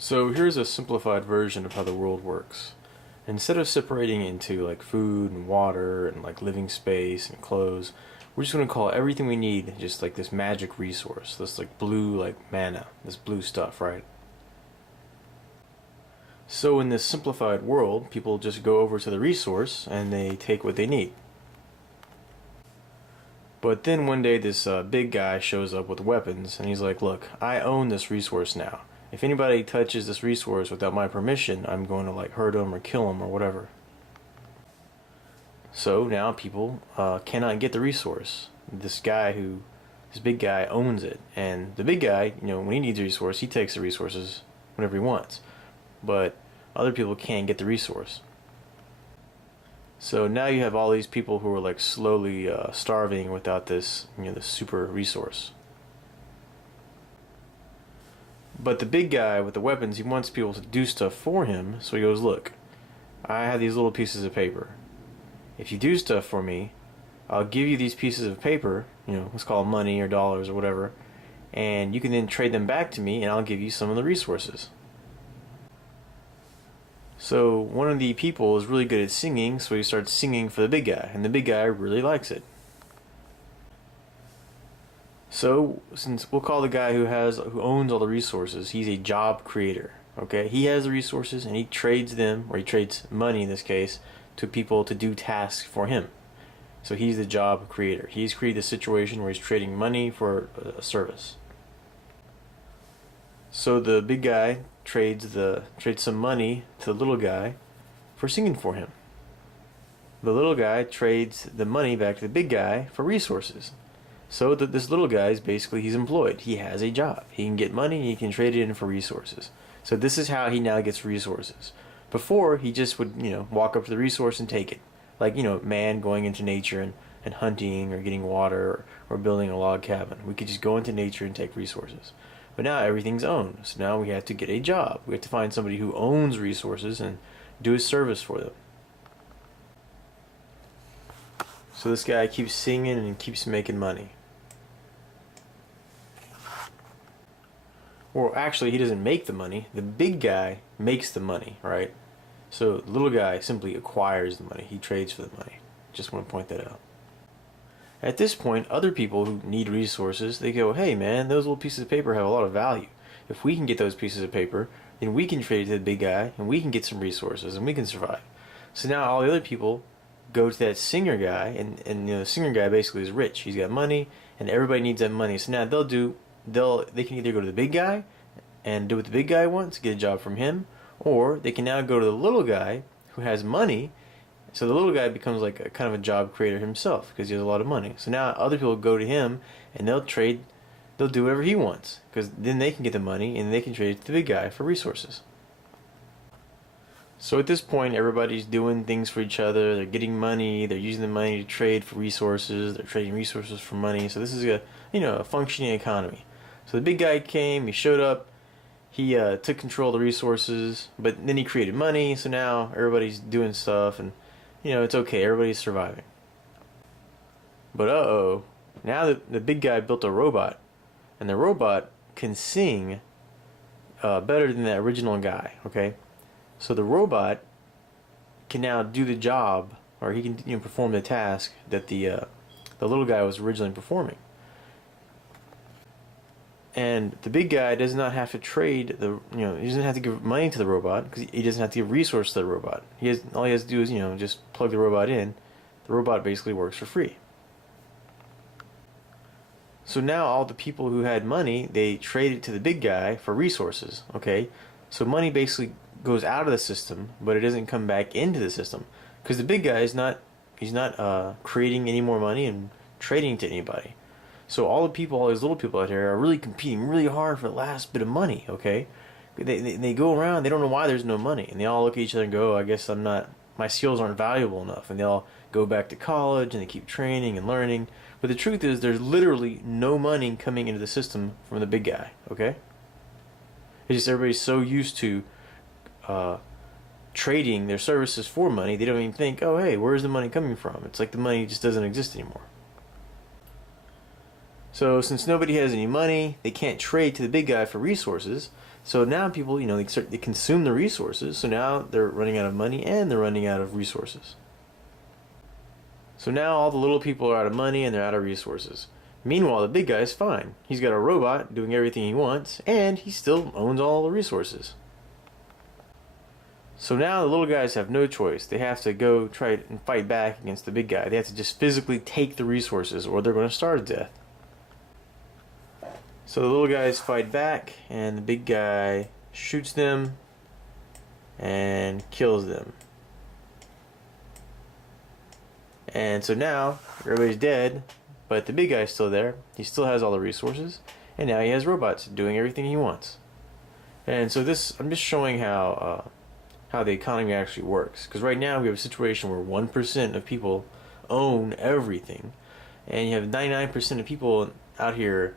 So here's a simplified version of how the world works. Instead of separating into like food and water and like living space and clothes, we're just going to call everything we need just like this magic resource, this like blue like mana, this blue stuff, right? So in this simplified world, people just go over to the resource and they take what they need. But then one day this big guy shows up with weapons and he's like, look, I own this resource now. If anybody touches this resource without my permission, I'm going to like hurt them or kill them or whatever. So now people cannot get the resource. This big guy owns it. And the big guy, when he needs a resource, he takes the resources whenever he wants. But other people can't get the resource. So now you have all these people who are like slowly starving without this, this super resource. But the big guy with the weapons, he wants people to do stuff for him. So he goes, look, I have these little pieces of paper. If you do stuff for me, I'll give you these pieces of paper, let's call them money or dollars or whatever, and you can then trade them back to me and I'll give you some of the resources. So one of the people is really good at singing, so he starts singing for the big guy, and the big guy really likes it. So since we'll call the guy who owns all the resources, he's a job creator. Okay, he has the resources and he trades them, or he trades money in this case, to people to do tasks for him. So he's the job creator. He's created a situation where he's trading money for a service. So the big guy trades some money to the little guy for singing for him. The little guy trades the money back to the big guy for resources. So this little guy is basically, he's employed. He has a job. He can get money and he can trade it in for resources. So this is how he now gets resources. Before, he just would, walk up to the resource and take it. Like, man going into nature and hunting or getting water or building a log cabin. We could just go into nature and take resources. But now everything's owned. So now we have to get a job. We have to find somebody who owns resources and do a service for them. So this guy keeps singing and keeps making money. Or actually, he doesn't make the money. The big guy makes the money, right? So the little guy simply acquires the money. He trades for the money. Just want to point that out. At this point, other people who need resources, they go, hey man, those little pieces of paper have a lot of value. If we can get those pieces of paper, then we can trade to the big guy and we can get some resources and we can survive. So now all the other people go to that singer guy, and the singer guy basically is rich. He's got money and everybody needs that money. So now they can either go to the big guy and do what the big guy wants, get a job from him, or they can now go to the little guy who has money. So the little guy becomes like a kind of a job creator himself because he has a lot of money. So now other people go to him and they'll do whatever he wants because then they can get the money and they can trade it to the big guy for resources. So at this point, everybody's doing things for each other. They're getting money. They're using the money to trade for resources. They're trading resources for money. So this is a functioning economy. So the big guy came. He showed up. He took control of the resources, but then he created money. So now everybody's doing stuff, and it's okay. Everybody's surviving. But now the big guy built a robot, and the robot can sing better than that original guy. Okay. So the robot can now do the job, or he can perform the task that the little guy was originally performing. And the big guy does not have to trade he doesn't have to give money to the robot because he doesn't have to give resources to the robot. All he has to do is just plug the robot in. The robot basically works for free. So now all the people who had money, they trade it to the big guy for resources. Okay, so money basically goes out of the system, but it doesn't come back into the system because the big guy is not creating any more money and trading to anybody. So all these little people out here are really competing really hard for the last bit of money. Okay, they go around, they don't know why there's no money, and they all look at each other and go, I guess my skills aren't valuable enough, and they all go back to college and they keep training and learning. But the truth is, there's literally no money coming into the system from the big guy. Okay, it's just everybody's so used to trading their services for money, they don't even think, oh hey, where's the money coming from? It's like the money just doesn't exist anymore. So since nobody has any money, they can't trade to the big guy for resources. So now people, they consume the resources. So now they're running out of money and they're running out of resources. So now all the little people are out of money and they're out of resources. Meanwhile, the big guy is fine. He's got a robot doing everything he wants, and he still owns all the resources. So now the little guys have no choice. They have to go try and fight back against the big guy. They have to just physically take the resources or they're going to starve to death. So the little guys fight back and the big guy shoots them and kills them. And so now everybody's dead, but the big guy's still there. He still has all the resources, and now he has robots doing everything he wants. And so I'm just showing how the economy actually works. Because right now we have a situation where 1% of people own everything, and you have 99% of people out here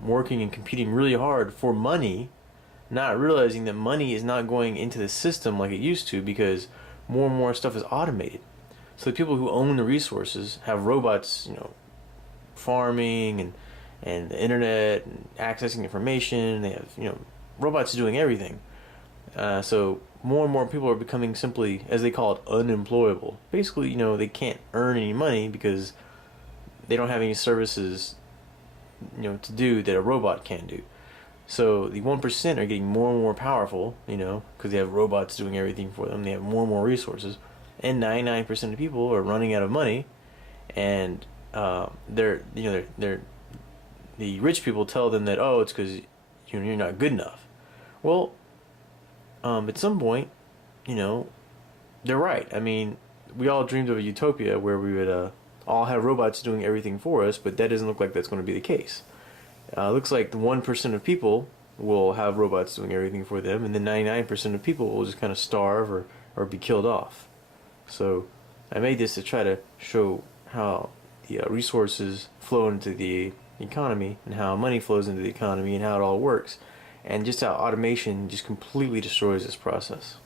working and competing really hard for money, not realizing that money is not going into the system like it used to because more and more stuff is automated. So the people who own the resources have robots, farming and the internet and accessing information. They have, robots doing everything. So more and more people are becoming simply, as they call it, unemployable. Basically, they can't earn any money because they don't have any services, to do that a robot can do. So the 1% are getting more and more powerful, because they have robots doing everything for them. They have more and more resources. And 99% of people are running out of money, and the rich people tell them that, oh, it's because you're not good enough. Well, at some point, they're right. I mean, we all dreamed of a utopia where we would all have robots doing everything for us, but that doesn't look like that's going to be the case. Looks like the 1% of people will have robots doing everything for them, and then 99% of people will just kind of starve or be killed off. So I made this to try to show how the resources flow into the economy and how money flows into the economy and how it all works, and just how automation just completely destroys this process.